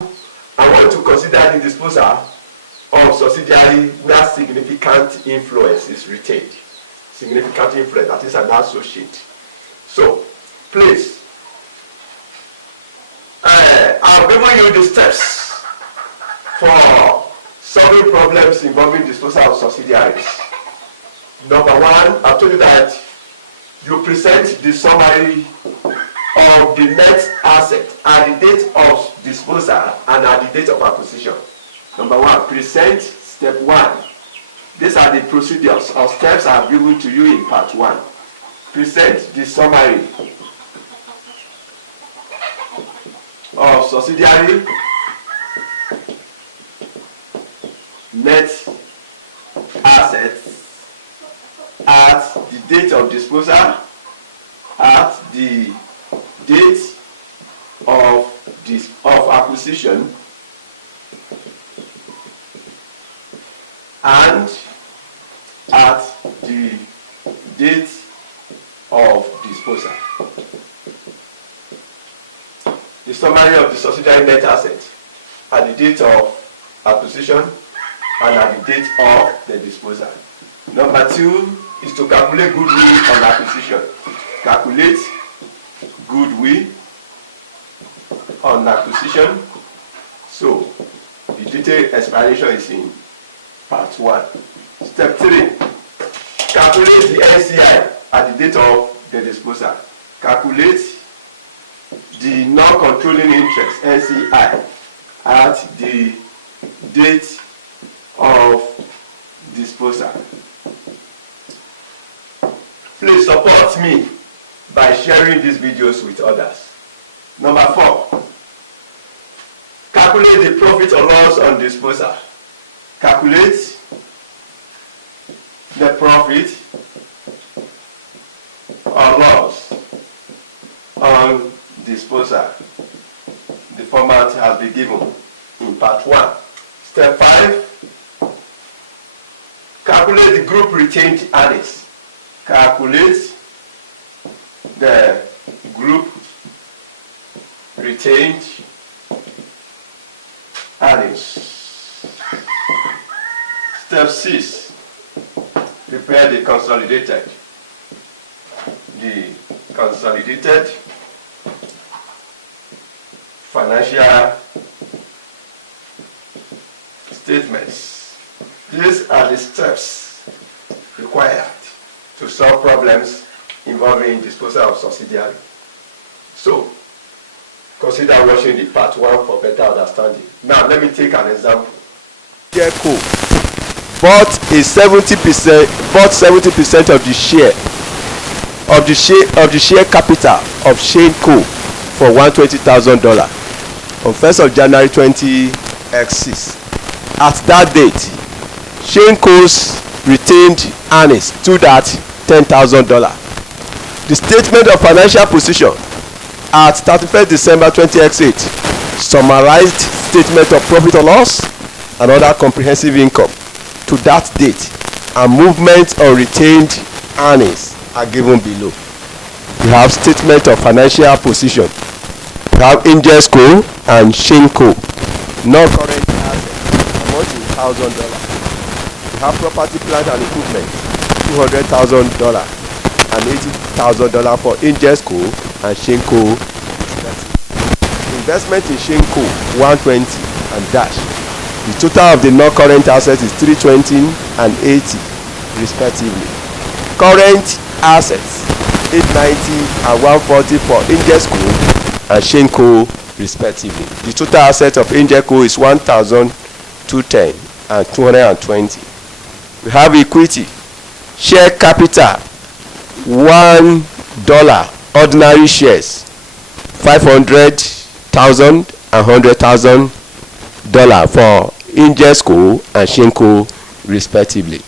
I want to consider the disposal of subsidiary where significant influence is retained. Significant influence, that is an associate. So, please, I've given you the steps for solving problems involving disposal of subsidiaries. Number one, I've told you that you present the summary of the net asset at the date of disposal and at the date of acquisition. Number one, present step one. These are the procedures or steps I have given to you in part one. Present the summary of subsidiary net assets at the date of disposal, at the date of acquisition, and at the date of disposal. The summary of the subsidiary net asset at the date of acquisition and at the date of the disposal. Number two is to calculate goodwill on acquisition. Calculate goodwill on acquisition. So the detailed explanation is in part one. Step three, calculate the NCI at the date of the disposal. Calculate the non-controlling interest NCI at the date of disposal. Please support me by sharing these videos with others. Number four, calculate the profit or loss on disposal. Calculate the profit or loss on disposal. The format has been given in part one. Step five, calculate the group retained earnings. Calculate the group retained earnings. Step 6, prepare the consolidated. The consolidated financial statements. These are the steps required to solve problems involving disposal of subsidiary. So, consider watching the part one for better understanding. Now, let me take an example. Jericho bought 70% of the share capital of Shane Co. for $120,000 on 1st of January 2006. At that date, Shane Co.'s retained earnings stood at $10,000. The statement of financial position at 31st December 2008 summarized statement of profit or loss and other comprehensive income to that date, and movement on retained earnings are given below. We have statement of financial position. We have Angels Co. and Shane Co. Non-current assets amount to $1,000. We have property, plant and equipment $200,000 and $80,000 for Angels Co. and Shane Co. Investment in Shane Co. 120 and dash. The total of the non-current assets is 320 and 80 respectively. Current assets 890 and 140 for Angels Co. and Shane Co. respectively. The total assets of Angel Co. is 1,210 and 220. We have equity. Share capital $1 ordinary shares 500,000 and $100,000 for Angels Co. and Shane Co. respectively.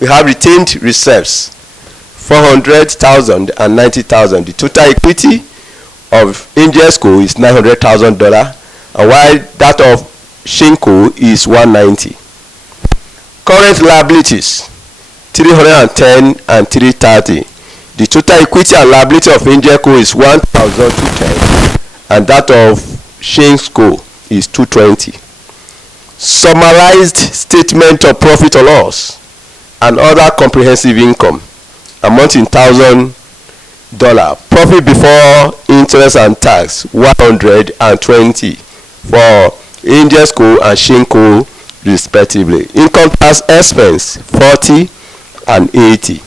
We have retained reserves 400,000 and 90,000. The total equity of Angels Co. is $900,000, and while that of Shane Co. is 190. Current liabilities 310 and 330. The total equity and liability of Angel Co. is 1,210, and that of Shane's Co. is 220. Summarized statement of profit or loss and other comprehensive income amounting $1,000. Profit before interest and tax 120 for Angels Co. and Shane Co. respectively. Income tax expense 40 and 80.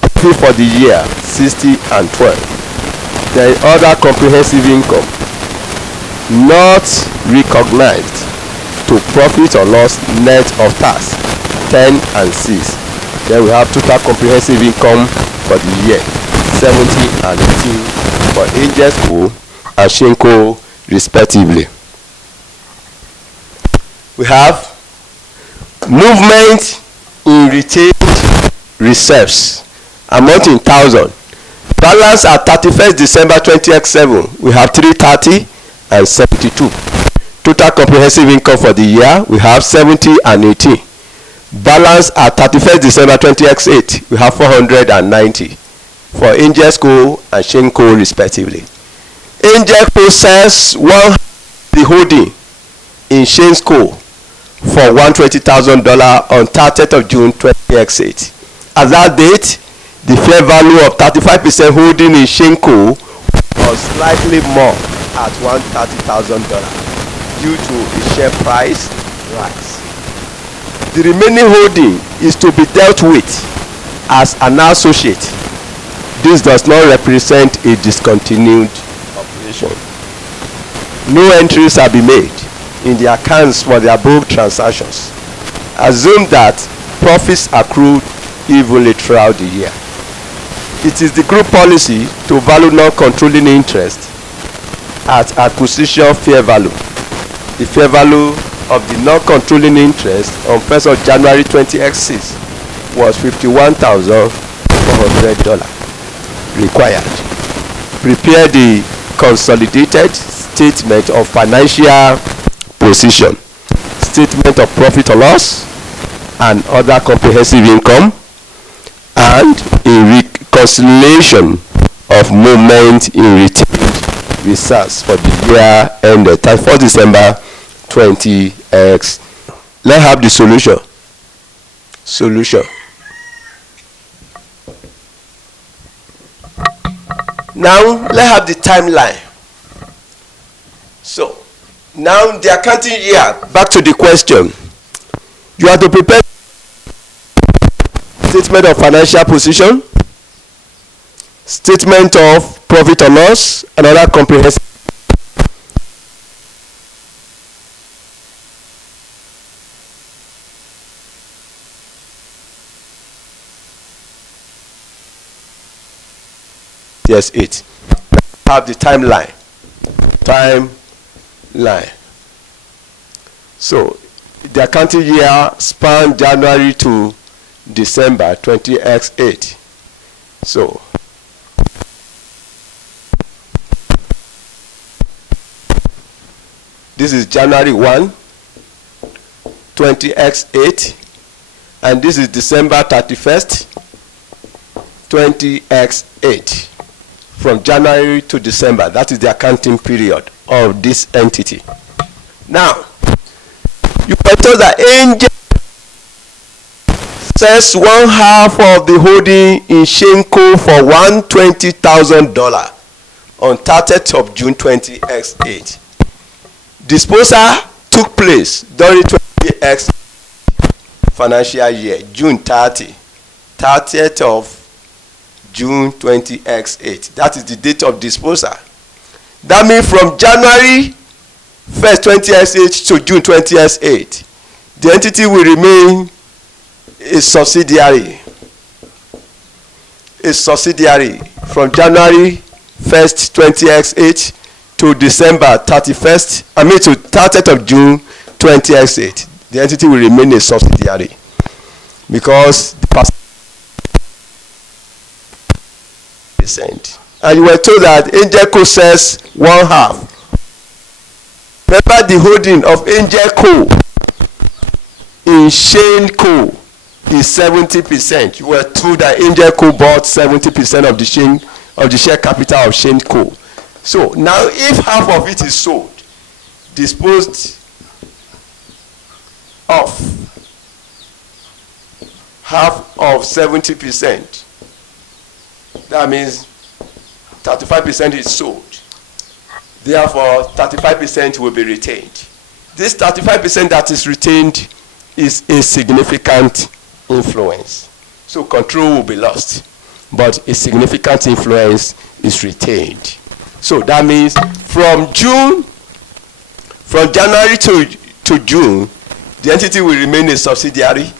Profit for the year 60 and 12. Then other comprehensive income not recognized to profit or loss net of tax 10 and 6. Then we have total comprehensive income for the year 70 and 18 for Angels Co. and Shane Co. respectively. We have movement in retained reserves amounting 1,000. Balance at 31st December 20x7 we have 330 and 72. Total comprehensive income for the year we have 70 and 18. Balance at 31st December 20x8 we have 490 for Angels Co. and Shane Co. respectively. Angels Co. sells the holding in Shane's Co. for $120,000 on 30th of June 20x8. At that date, the fair value of 35% holding in Shane Co. was slightly more at $130,000 due to a share price rise. The remaining holding is to be dealt with as an associate. This does not represent a discontinued operation. No entries have been made in the accounts for the above transactions. Assume that profits accrued evenly throughout the year. It is the group policy to value non-controlling interest at acquisition fair value. The fair value of the non-controlling interest on 1st of January 20x6 was $51,400 required. Prepare the consolidated statement of financial position, statement of profit or loss and other comprehensive income, and a reconciliation of movement in retained reserves for the year ended 31st December 20x. Let's have the solution. Now let's have the timeline. So now the accounting year, back to the question. You have to prepare statement of financial position, statement of profit or loss, another comprehensive. Yes, 8. Have the timeline. So the accounting year span January to December 20x8. So this is January 1 20x8 and this is December 31st 20x8. From January to December, that is the accounting period of this entity. Now you can tell that Angel sells one half of the holding in Shane Co. for $120,000 on 30th of June 20x8. Disposal took place during 20x financial year, June 30th of June 20x8. That is the date of disposal. That means from January 1st 20x8 to June 20x8, the entity will remain a subsidiary. From January 1st 20x8 to December 31st, to 30th of June 20x8, the entity will remain a subsidiary because the percent. And you were told that Angel Co. sells one half. Remember, the holding of Angel Co. in Shane Co. is 70%. You were told that Angel Co. bought 70% of the share capital of Shane Co. So now if half of it is sold, disposed of half of 70%. That means 35% is sold. Therefore, 35% will be retained. This 35% that is retained is a significant influence. So control will be lost, but a significant influence is retained. So that means from January to June, the entity will remain a subsidiary.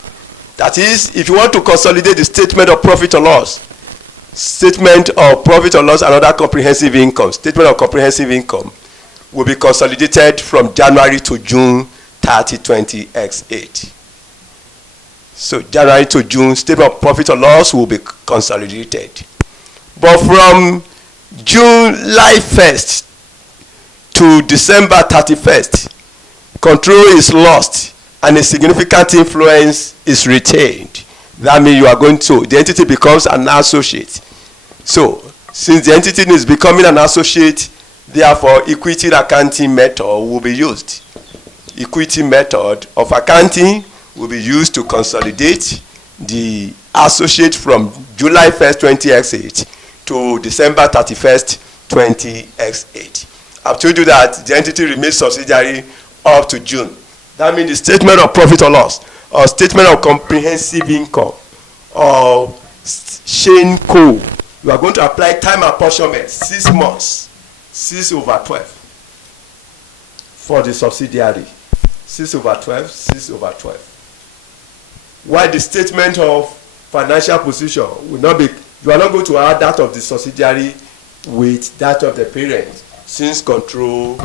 That is, if you want to consolidate the statement of profit or loss, statement of profit or loss and other comprehensive income, statement of comprehensive income will be consolidated from January to June 30, 20x8. So January to June, statement of profit or loss will be consolidated. But from July 1st to December 31st, control is lost and a significant influence is retained. That means the entity becomes an associate. So since the entity is becoming an associate, therefore equity accounting method will be used. Equity method of accounting will be used to consolidate the associate from July 1st, 20x8 to December 31st, 20x8. I've told you that the entity remains subsidiary up to June. That means the statement of profit or loss or statement of comprehensive income or SHANCO, you are going to apply time apportionment 6 months, 6/12 for the subsidiary. 6/12, 6/12. While the statement of financial position will not be, you are not going to add that of the subsidiary with that of the parent, since control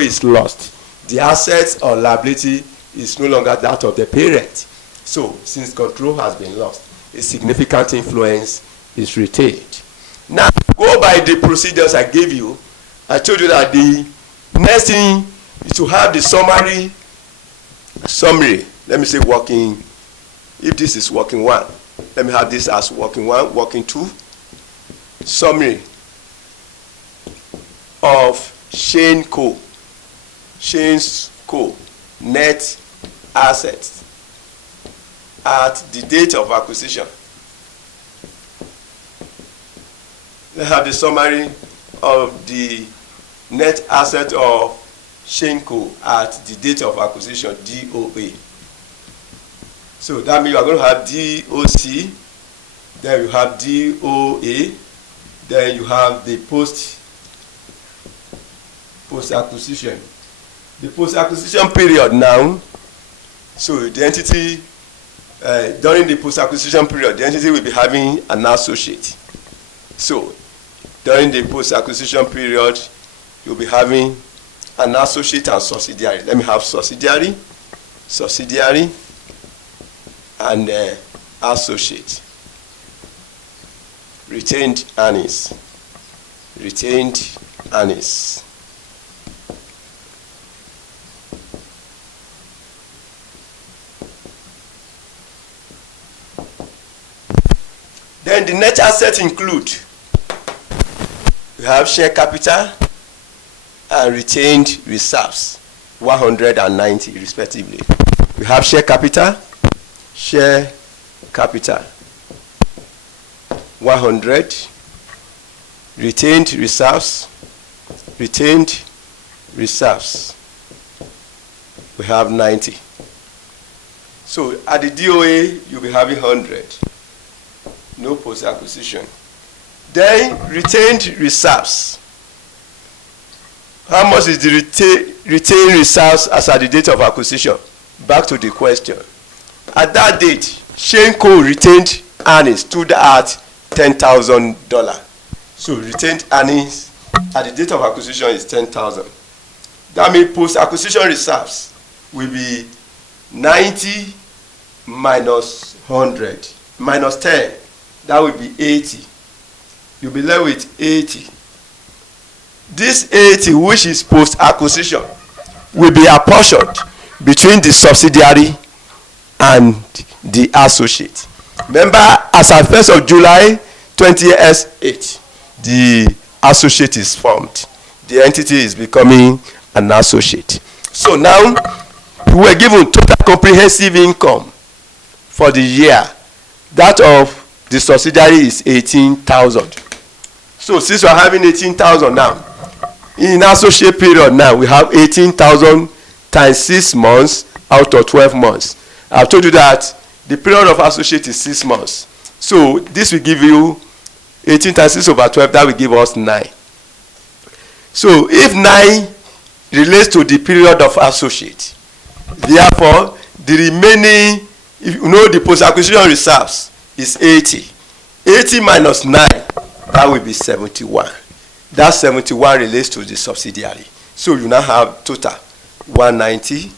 is lost. The assets or liability is no longer that of the parent. So since control has been lost, a significant influence is retained. Now go by the procedures I gave you. I told you that the next thing is to have the summary. Let me say working, if this is working 1, let me have this as working 1, working 2. Summary of SHANCO net assets at the date of acquisition. Let's have the summary of the net asset of SHANCO at the date of acquisition, DOA. So that means you are going to have DOC, then you have DOA, then you have the post-acquisition. The post-acquisition period now, so the entity, during the post-acquisition period, the entity will be having an associate. So during the post-acquisition period, you'll be having an associate and subsidiary. Let me have subsidiary, and associate. Retained earnings. Then the net assets include, we have share capital and retained reserves, 190 respectively. We have share capital, 100, retained reserves, we have 90. So at the DOA, you'll be having 100. No post-acquisition. Then retained reserves. How much is the retained reserves as at the date of acquisition? Back to the question. At that date, SHANCO retained earnings stood at $10,000. So retained earnings at the date of acquisition is 10,000. That means post-acquisition reserves will be 90 minus 100 minus 10. That will be 80. You'll be left with 80. This 80, which is post-acquisition, will be apportioned between the subsidiary and the associate. Remember, as at 1st of July 20S8, the associate is formed. The entity is becoming an associate. So now we were given total comprehensive income for the year. That of the subsidiary is 18,000. So since we are having 18,000 now, in associate period now we have 18,000 times 6 months out of 12 months. I've told you that the period of associate is 6 months. So this will give you 18 times 6 over 12, that will give us 9. So if 9 relates to the period of associate, therefore the remaining, if you know the post-acquisition reserves is 80. 80 minus 9, that will be 71. That 71 relates to the subsidiary. So you now have total 190,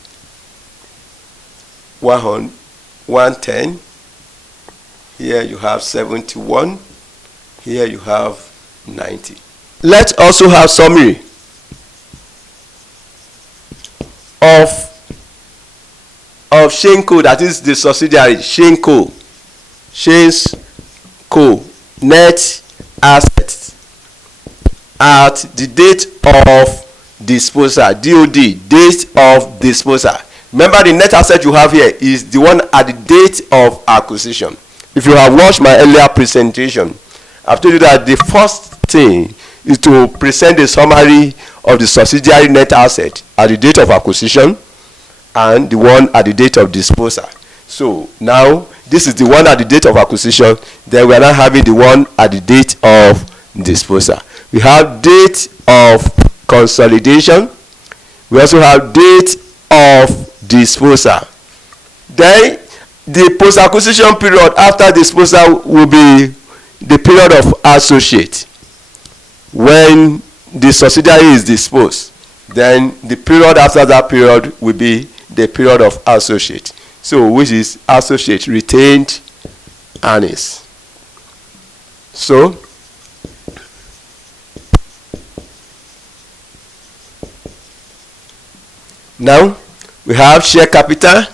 100, 110. Here you have 71. Here you have 90. Let's also have summary of Shenco, that is the subsidiary. Shenco net assets at the date of disposal. DOD, date of disposal. Remember, the net asset you have here is the one at the date of acquisition. If you have watched my earlier presentation, I've told you that the first thing is to present a summary of the subsidiary net asset at the date of acquisition and the one at the date of disposal. So now this is the one at the date of acquisition, then we are now having the one at the date of disposal. We have date of consolidation. We also have date of disposal. Then the post-acquisition period after disposal will be the period of associate. When the subsidiary is disposed, then the period after that period will be the period of associate. So which is associate retained earnings. So now we have share capital,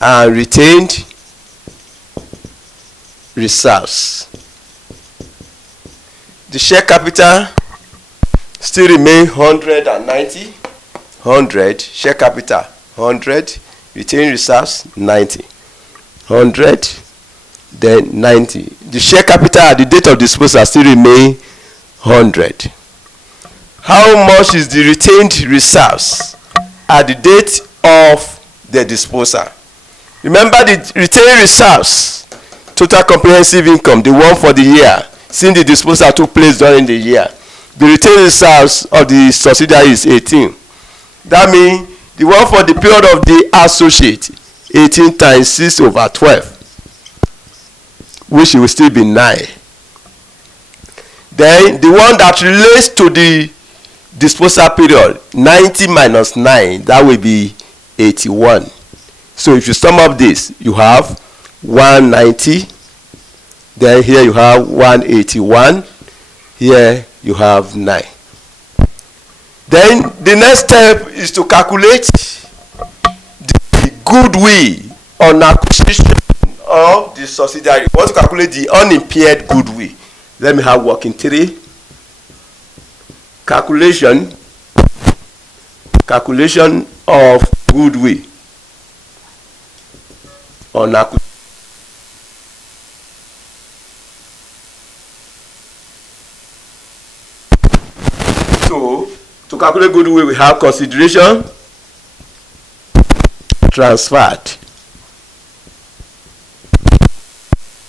and retained reserves. The share capital still remain 190. 100, share capital 100, retained reserves 90. 100, then 90. The share capital at the date of disposal still remain 100. How much is the retained reserves at the date of the disposal? Remember, the retained reserves, total comprehensive income, the one for the year, since the disposal took place during the year. The retained reserves of the subsidiary is 18. That means the one for the period of the associate, 18 times 6 over 12, which will still be 9. Then the one that relates to the disposal period, 90 minus 9, that will be 81. So if you sum up this, you have 190. Then here you have 181. Here you have 9. Then the next step is to calculate the goodwill on acquisition of the subsidiary. We want to calculate the unimpaired goodwill. Let me have working 3. Calculation of goodwill on acquisition. So to calculate goodwill, we have consideration transferred,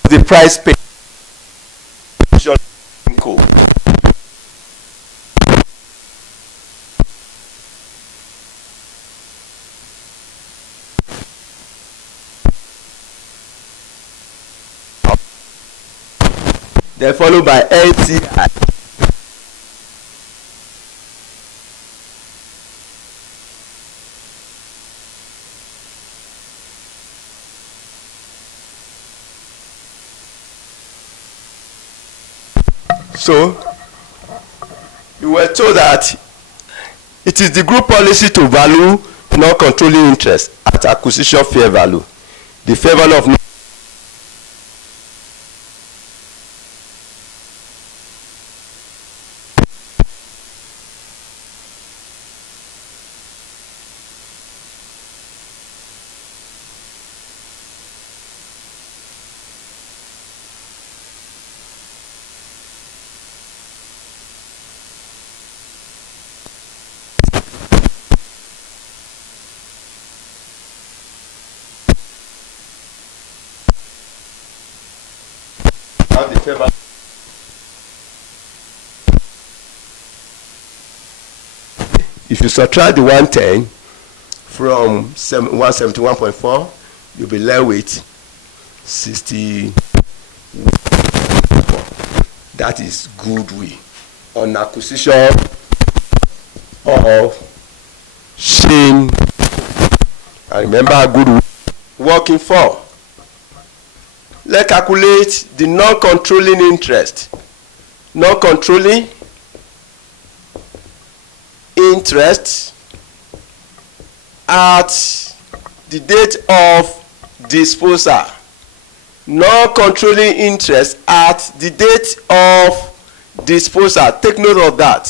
the price paid, then followed by NCI. So you were told that it is the group policy to value non-controlling interest at acquisition fair value. The fair value of fair value. If you subtract the 110 from 171.4, you'll be left with 60. That is goodwill on acquisition of Shane. And remember goodwill working for. Let's calculate the non-controlling interest. Non-controlling interest at the date of disposal. Non-controlling interest at the date of disposal. Take note of that.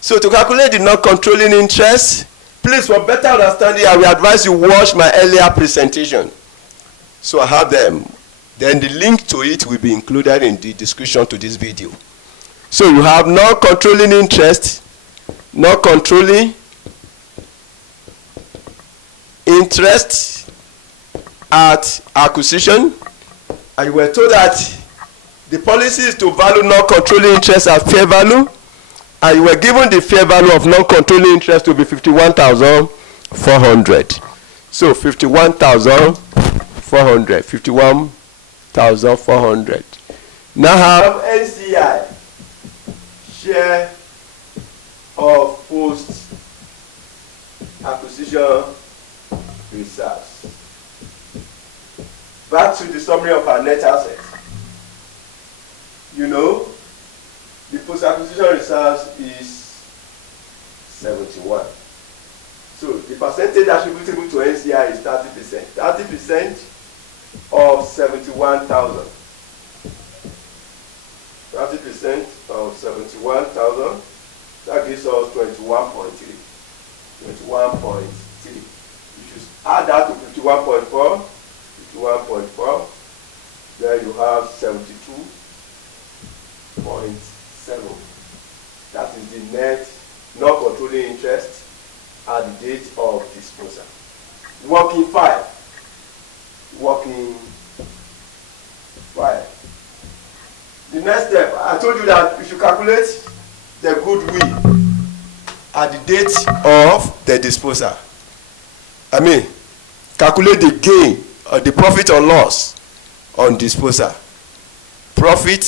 So to calculate the non-controlling interest, please, for better understanding, I will advise you watch my earlier presentation. So I have them. Then the link to it will be included in the description to this video. So you have non-controlling interest, non-controlling interest at acquisition, and you were told that the policy is to value non-controlling interest at fair value, and you were given the fair value of non-controlling interest to be 51,400. So 51,400, 51,400. Now have NCI share of post acquisition reserves. Back to the summary of our net assets. You know, the post-acquisition reserves is 71. So the percentage attributable to NCI is 30%. 30% of 71,000. 30% of 71,000. That gives us 21.3. 21.3. You should add that to 51.4. 51.4. Then you have 72.7. That is the net non-controlling interest at the date of disposal. Working 5. Working 5. The next step, I told you that you should calculate the goodwill at the date of the disposal. I mean, calculate the gain or the profit or loss on disposal. Profit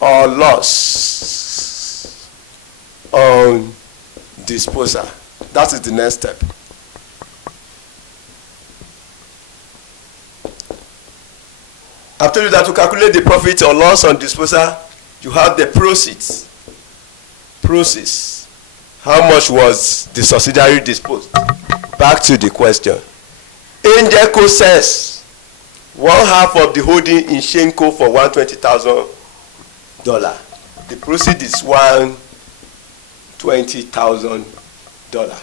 or loss on disposal. That is the next step. I've told you that to calculate the profit or loss on disposal, you have the proceeds. Proceeds. How much was the subsidiary disposed? Back to the question. Angelco says 1/2 of the holding in Shenko for $120,000. The proceed is $120,000.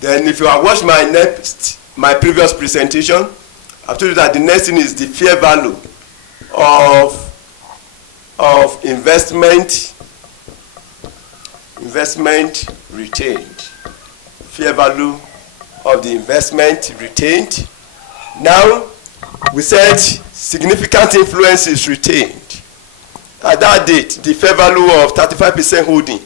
Then if you have watched my previous presentation, I've told you that the next thing is the fair value of investment retained. Fair value of the investment retained. Now we said significant influence is retained. At that date, the fair value of 35% holding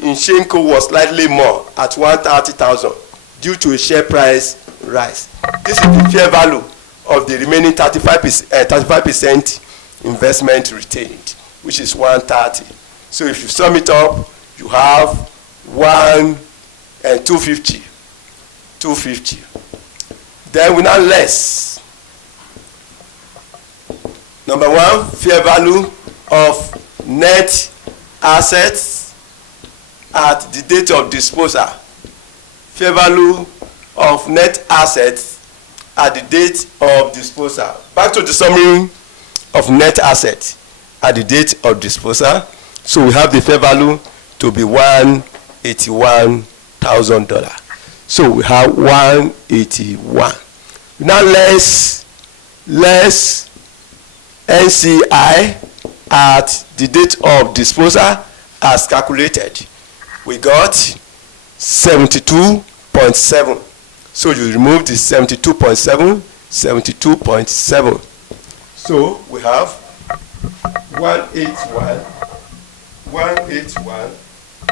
in Shenko was slightly more at 130,000 due to a share price rise. This is the fair value of the remaining 35% investment retained, which is 130. So if you sum it up, you have 250. 250. Then we now less. Number 1, fair value of net assets at the date of disposal. Fair value of net assets at the date of disposal. Back to the summary of net assets at the date of disposal. So we have the fair value to be $181,000. So we have 181. Now less NCI at the date of disposal as calculated. We got 72.7. So you remove the 72.7, 72.7. So we have 181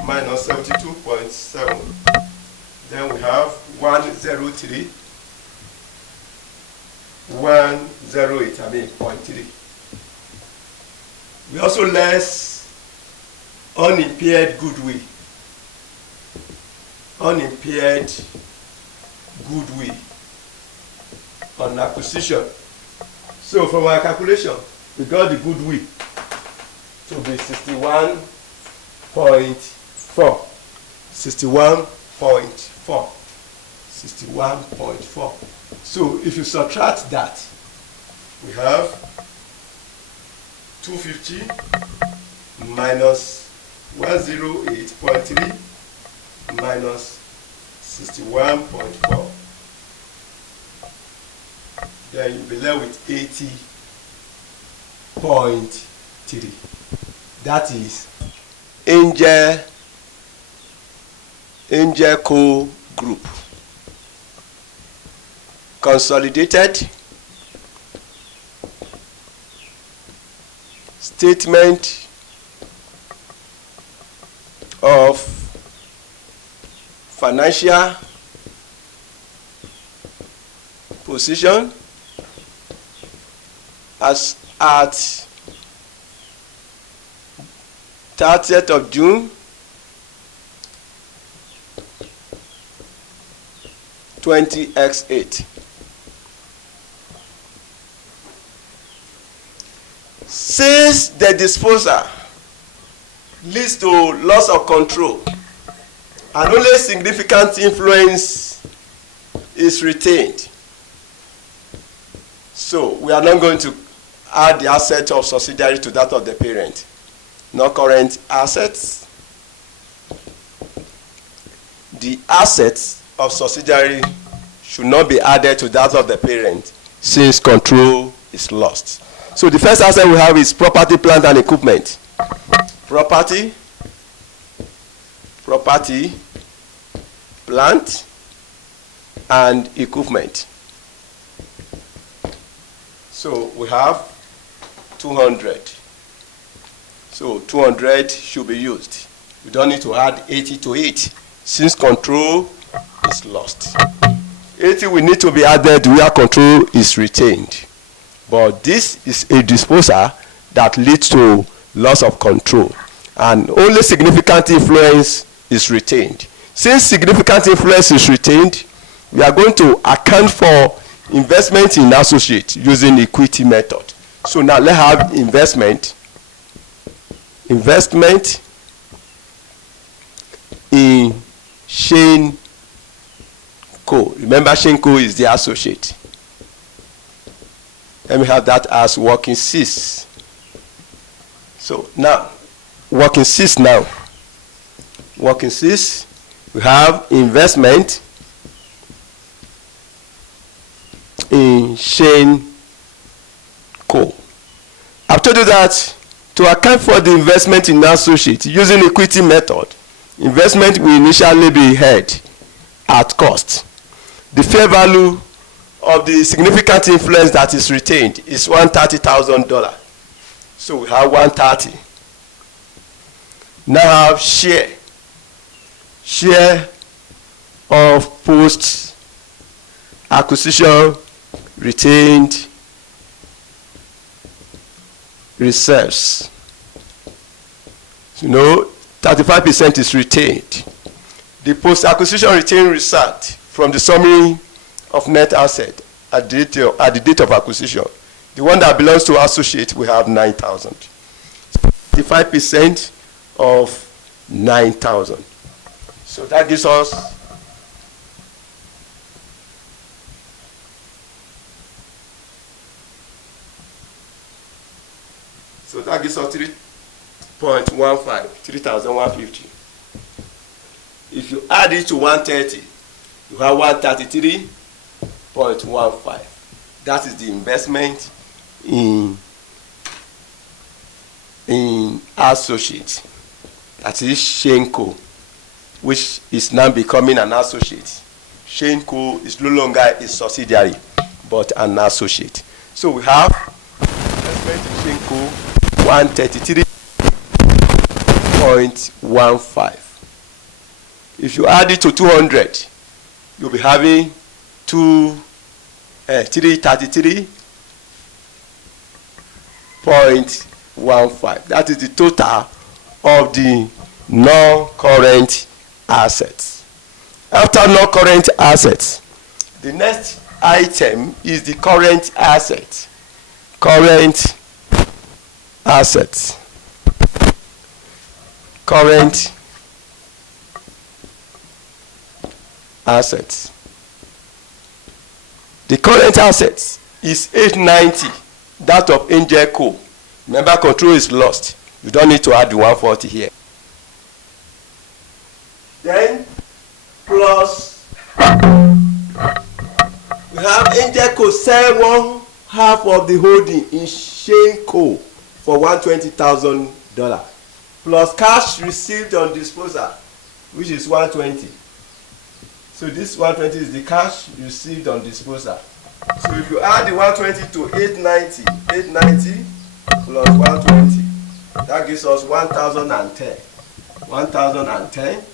minus 72.7. Then we have 103 108, 0.3. We also less unimpaired goodwill. Unimpaired goodwill on acquisition. So from our calculation, we got the goodwill to be 61.4. 61.4. 61.4. So if you subtract that, we have 250 minus 108.3 minus 61.4. Then you'll be left with 80.3. That is Angel Co Group. Consolidated statement of financial position as at 30th of June 20x8. Since the disposal leads to loss of control and only significant influence is retained, so we are not going to add the asset of subsidiary to that of the parent. No current assets. The assets of subsidiary should not be added to that of the parent since control is lost. So the first asset we have is property, plant, and equipment. Property, plant, and equipment. So we have 200. So 200 should be used. We don't need to add 80 to it since control is lost. 80 will need to be added where control is retained. But this is a disposal that leads to loss of control, and only significant influence is retained. Since significant influence is retained, we are going to account for investment in associate using equity method. So now let's have investment in Shane Co. Remember, Shane Co is the associate. Let me have that as working cis. So now, working cis now. Working cis, we have investment in Shane Co. I've told you that to account for the investment in associate using equity method, investment will initially be held at cost. The fair value of the significant influence that is retained is $130,000. So we have 130. Now have share of post acquisition retained reserves. You know, 35% is retained. The post acquisition retained reserve from the summary of net asset at the date of acquisition. The one that belongs to associate, we have 9,000. 35% of 9,000. So that gives us $3.15, 3,150. If you add it to 130, you have 133.15. That is the investment in associate. That is Shane Co, which is now becoming an associate. Shane Co is no longer a subsidiary, but an associate. So we have 133.15. If you add it to 200, you'll be having 333.15. That is the total of the non-current assets. After non-current assets, the next item is the current asset. Current assets. Current assets. The current assets is 890, that of Angel Co. Remember, control is lost. You don't need to add the 140 here. Then plus we have Angel Co sell one half of the holding in Shane Co for $120,000 plus cash received on disposal, which is 120. So this 120 is the cash received on disposal. So if you add the 120 to 890 plus 120, that gives us 1,010. 1,010.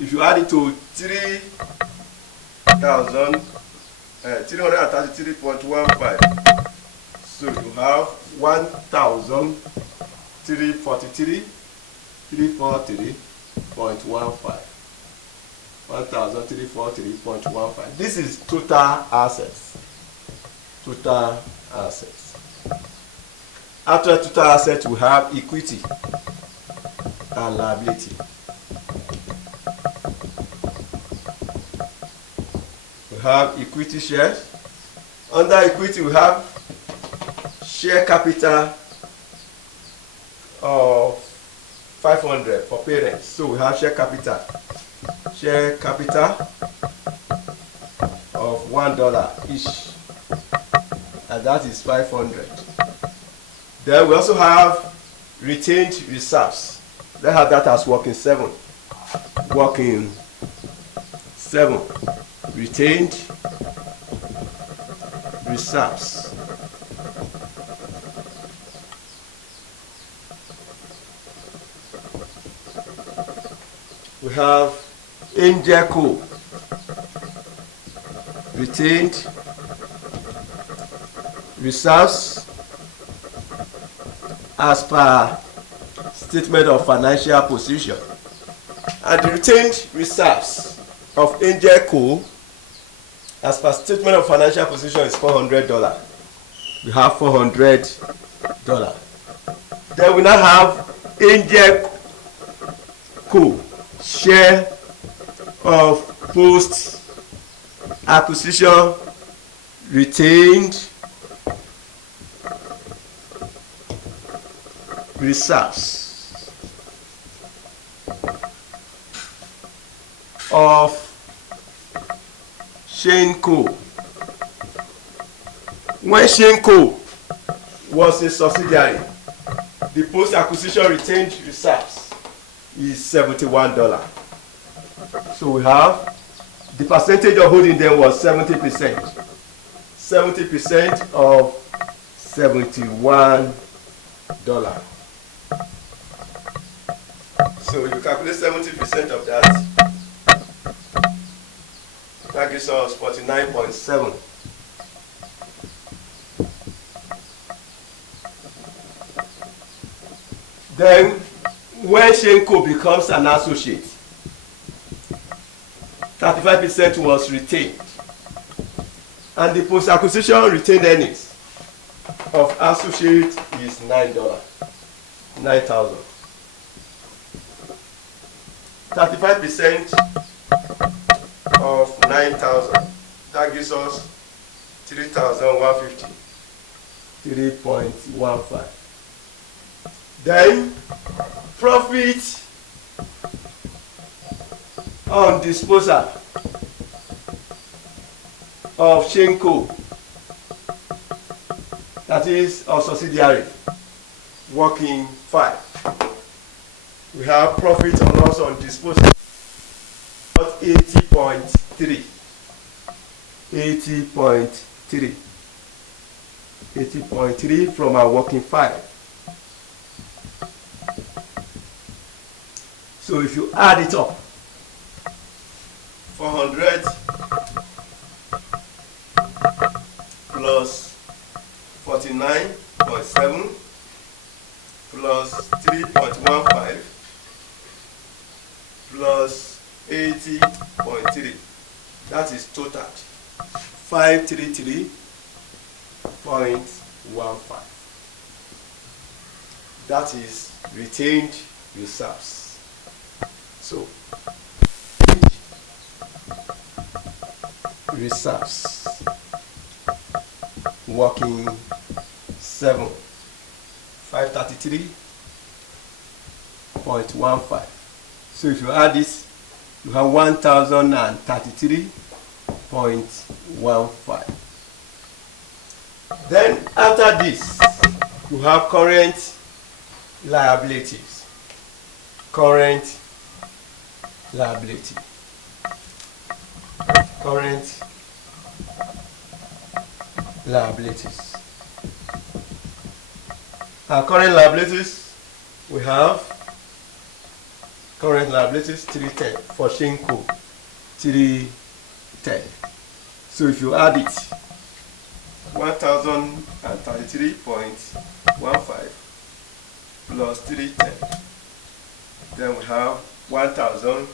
If you add it to 333.15, so you have 1,343.15. 1,343.15. This is total assets. Total assets. After total assets, we have equity and liability. We have equity shares. Under equity, we have share capital of 500 for parents. So we have share capital of $1 each, and that is 500. Then we also have retained reserves. Let's have that as working 7. Working 7. Retained reserves. We have Angel Co. Retained reserves as per statement of financial position, and the retained reserves of Angel Co. as per statement of financial position is $400. We have $400. Then we now have Angel Co. share of post acquisition retained reserves of Shane Co. When Shane Co. was a subsidiary, the post acquisition retained reserves is $71. So we have the percentage of holding them was 70%. 70% of $71. So you calculate 70% of that. That gives us 49.7. Then when Shane Co. becomes an associate, 35% was retained, and the post-acquisition retained earnings of associate is $9,000. 35% of 9,000. That gives us 3,150. 3.15. Then profit on disposal of Shane Co. That is our subsidiary, working 5. We have profit or loss on disposal of 80.3. 80.3 from our working 5. So if you add it up, 400 plus 49.7 plus 3.15 plus 80.3. That is total 533.15. That is retained reserves. So reserves working 7 533.15. So if you add this, you have 1033.15. Then after this, you have current liabilities. Current liability. Current liabilities. Our current liabilities, we have current liabilities 310 for Shenko 310. So if you add it, 1033.15 plus 310, then we have 1343.15.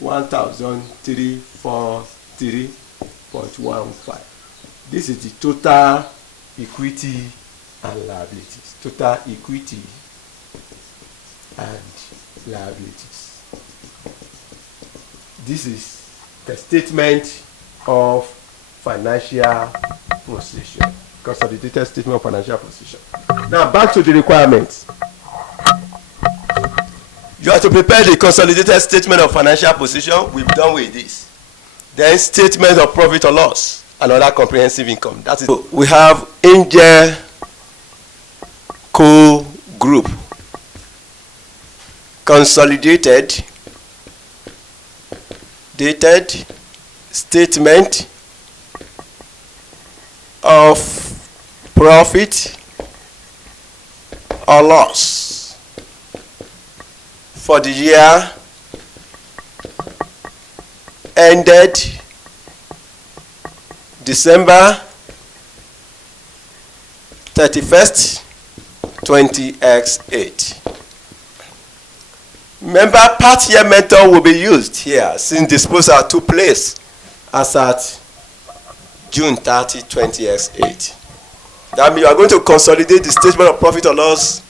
1343.15. This is the total equity and liabilities. Total equity and liabilities. This is the statement of financial position. Consolidated statement of financial position. Now back to the requirements. You have to prepare the consolidated statement of financial position. We've done with this. Then statement of profit or loss and other comprehensive income. That is, we have Angel Co Group. Consolidated dated statement of profit or loss for the year ended December 31st, 20x8. Remember, part year method will be used here since disposal took place as at June 30, 20x8. That means you are going to consolidate the statement of profit or loss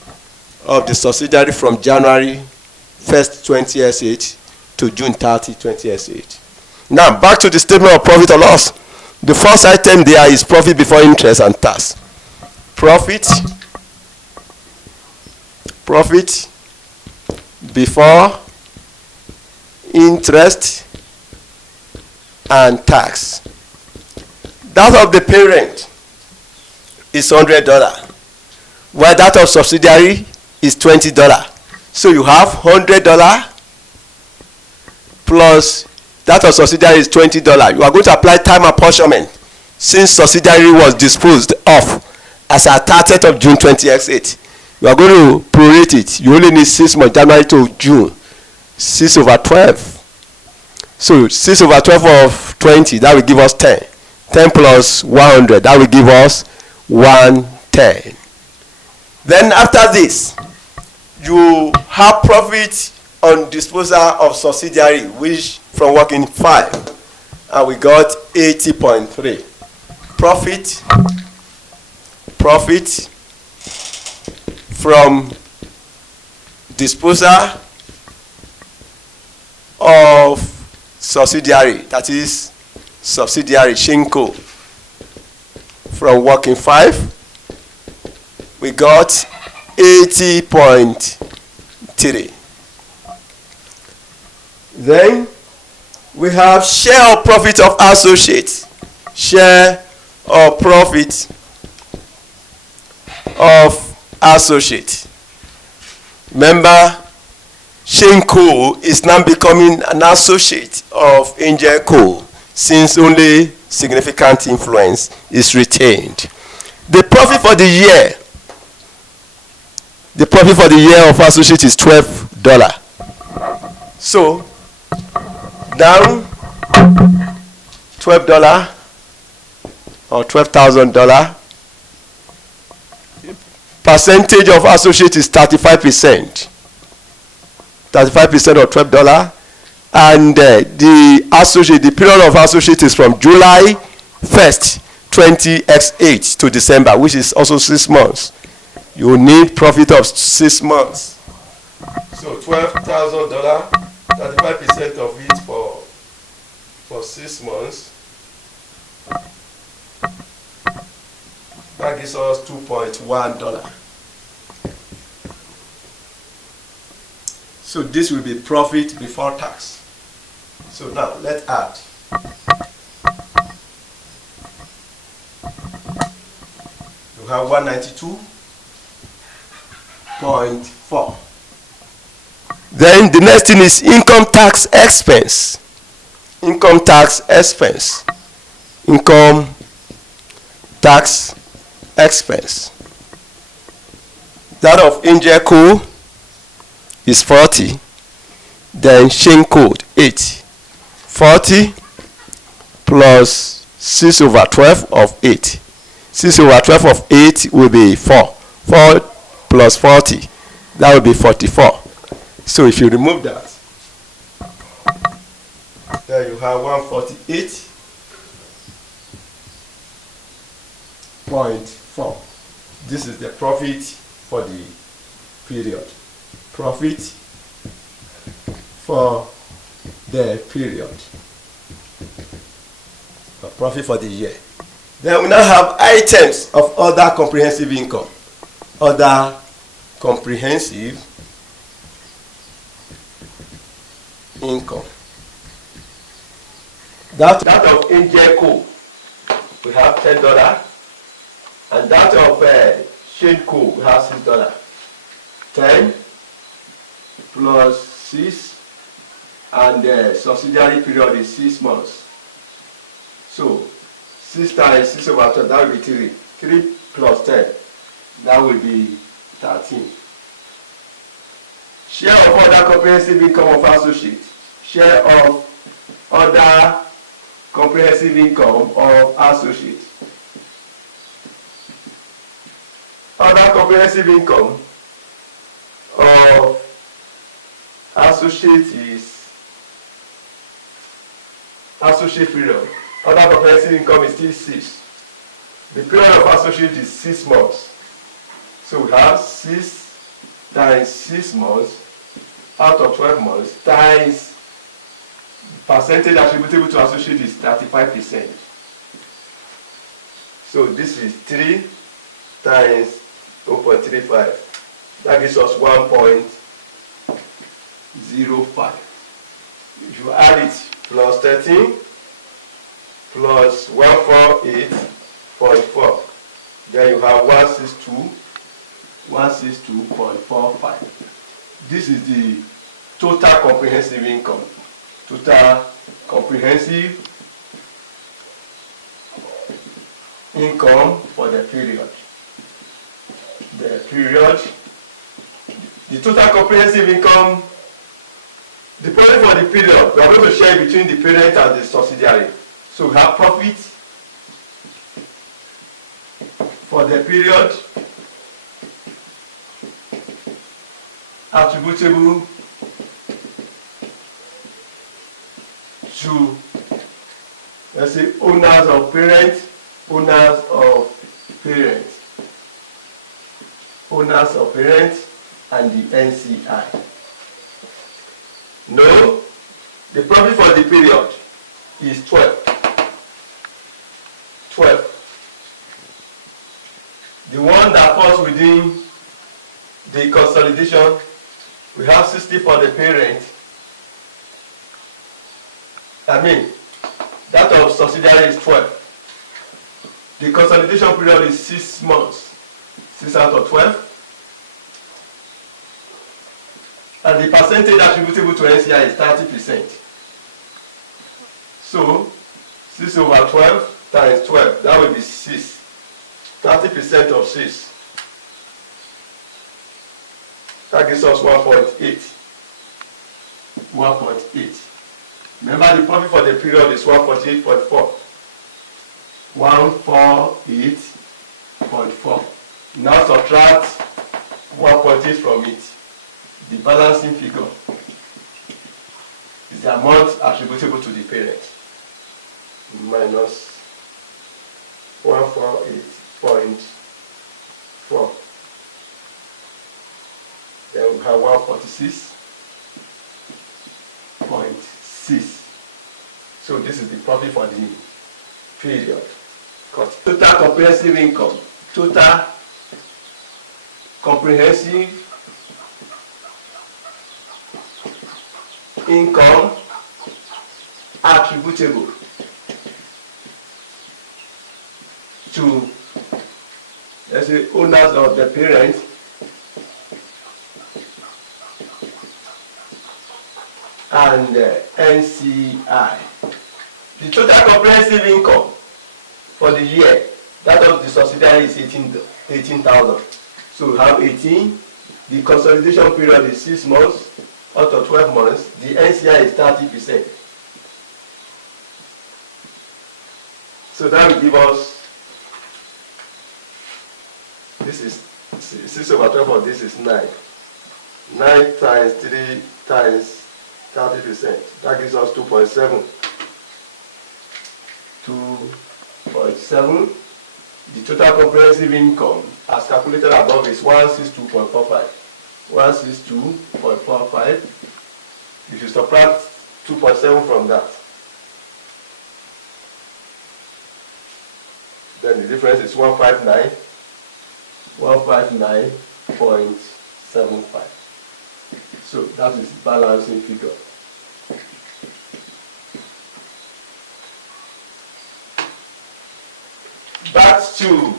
of the subsidiary from January 1st, 20x8 to June 30, 20x8. Now, back to the statement of profit or loss. The first item there is profit before interest and tax. Profit before interest and tax. That of the parent is $100, while that of subsidiary is $20. So you have $100 plus that of subsidiary is $20. You are going to apply time apportionment since subsidiary was disposed of as at 30th of June 20x8. You are going to prorate it. You only need 6 months, January to June. 6 over 12. So 6 over 12 of 20, that will give us 10. 10 plus 100, that will give us 110. Then after this, you have profit on disposal of subsidiary, which from working 5, and we got 80.3. Profit from disposal of subsidiary, that is subsidiary Shenko, from working 5, we got 80.3. Then we have share of profit of associates. Share of profit of associate. Remember, Shenko is now becoming an associate of Angel Co, since only significant influence is retained. The profit for the year The profit for the year of associate is $12. So down $12 or $12,000. Percentage of associate is 35%. 35% of $12. And the associate, the period of associate is from July 1st, 20x8 to December, which is also 6 months. You need profit of 6 months. So $12,000, 35% of it for 6 months. That gives us $2.1. So this will be profit before tax. So now let's add. You have 192.4. Then the next thing is income tax expense. Income tax expense. Income tax expense. That of Ingeco is 40. Then Shane Code 8. 40 plus 6 over 12 of 8. 6 over 12 of 8 will be 4. 4 plus 40, that will be 44. So if you remove that, then you have 148.4. This is the profit for the period. Profit for the period. Profit for the year. Then we now have items of other comprehensive income. Other comprehensive income. That of Ingeco, we have $10, and that of Shenco, we have $6. 10 plus 6, and the subsidiary period is 6 months. So 6 times 6 over 12, that will be 3. 3 plus 10, that will be 13. Share of other comprehensive income of associate. Share of other comprehensive income of associate. Other comprehensive income of associate is associate period. Other comprehensive income is still 6. The period of associate is 6 months. So we have 6 times 6 months out of 12 months times percentage attributable to associate is 35%. So this is 3 times 0.35. That gives us 1.05. If you add it, plus 13 plus 148.4, then you have 162.45. This is the total comprehensive income. Total comprehensive income for the period. The total comprehensive income, the profit for the period, we are going to share between the parent and the subsidiary. So we have profit for the period attributable to, let's say, owners of parent, owners of parent, owners of parent, and the NCI. No, the profit for the period is 12. The one that falls within the consolidation, we have 60 for the parent. That of subsidiary is 12. The consolidation period is 6 months. 6 out of 12. And the percentage attributable to NCI is 30%. So 6 over 12 times 12, that will be 6. 30% of 6. That gives us 1.8. 1.8. Remember the profit for the period is 148.4. 148.4. Now subtract 1.8 from it. The balancing figure is the amount attributable to the parent minus 148.4. Then we have 146.6. So this is the profit for the period. Total comprehensive income. Total comprehensive income attributable to, let's say, owners of the parent and NCI. The total comprehensive income for the year, that of the subsidiary is 18,000. So we have 18. The consolidation period is 6 months out of 12 months. The NCI is 30%. So that will give us, this is 6 over 12, or this is 9. 9 times 3 times 30%. That gives us 2.7. 2.7. The total comprehensive income as calculated above is 162.45. 162.45. If you subtract 2.7 from that, then the difference is 159. 159.75. So that is balancing figure. Back to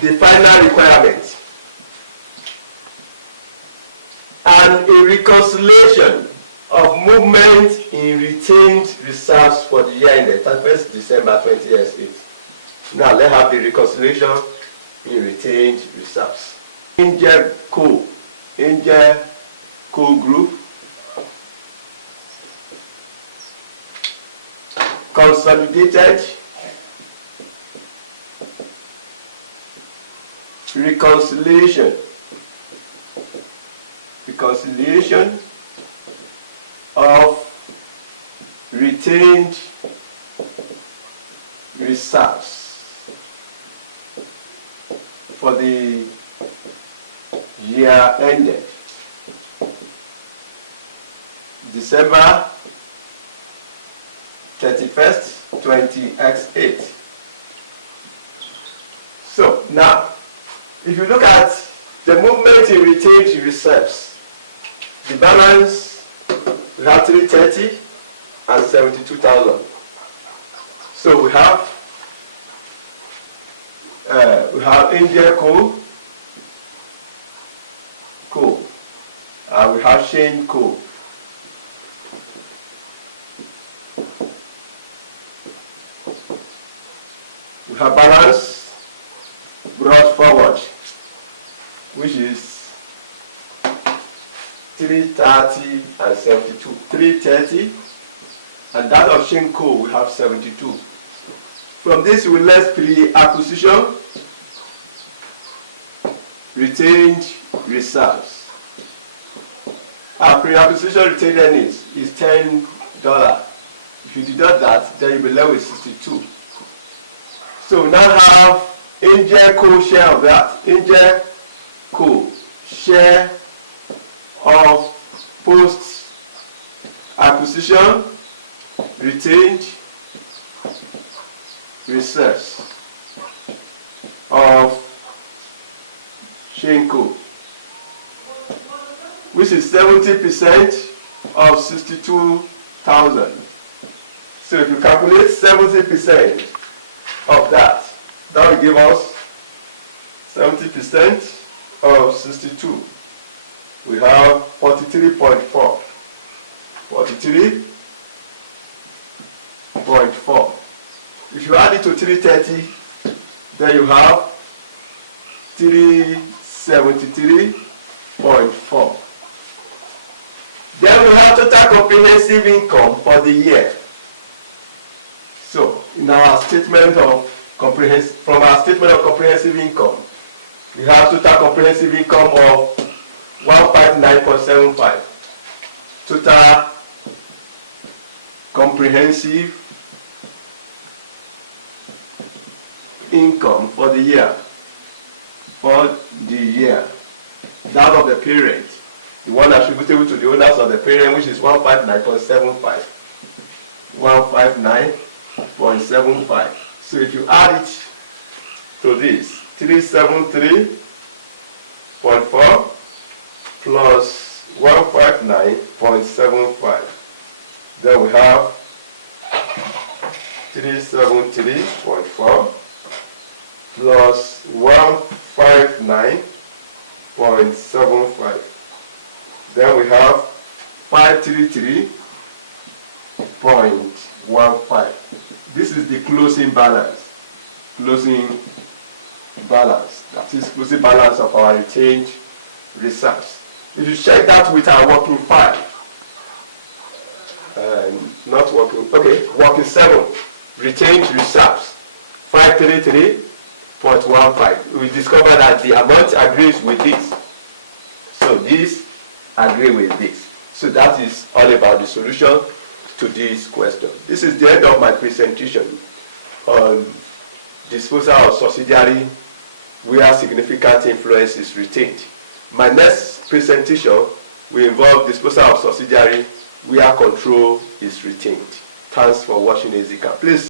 the final requirement and a reconciliation of movement in retained reserves for the year ended 31st December 2008. Now let's have the reconciliation in retained reserves. Angel Co Group, consolidated reconciliation of retained reserves for the year ended December 31st, 2008. So now, if you look at the movement in retained reserves, the balance, we have 330 and 72,000. So we have India Co, and we have Shane Co. We have balance brought forward, which is 330 and 72. 330, and that of Shane Co we have 72. From this we left pre-acquisition retained reserves. Our pre-acquisition retained earnings is $10. If you deduct that, then you'll be left with 62. So we now have Angel Co share of that. Angel Co share of post-acquisition retained reserves of Shane Co, which is 70% of 62,000. So if you calculate 70% of that, that will give us 70% of 62. We have 43.4. 43.4. If you add it to 330, then you have 373 0.4. Then we have total comprehensive income for the year. So in our statement of comprehensive income, we have total comprehensive income of 159.75. Total comprehensive income for the year. That of the parent, the one attributable to the owners of the parent, which is 159.75. 159.75. So if you add it to this, 373.4 plus 159.75. Then we have 373.4 plus 159.75. Then we have 533.15. This is the closing balance. That is closing balance of our retained reserves. If you check that with our working file, working 7, retained reserves 533.15. We discover that the amount agrees with this. So this agree with this. So that is all about the solution to this question. This is the end of my presentation on disposal of subsidiary where significant influence is retained. My next presentation will involve disposal of subsidiary where control is retained. Thanks for watching EasyCam. Please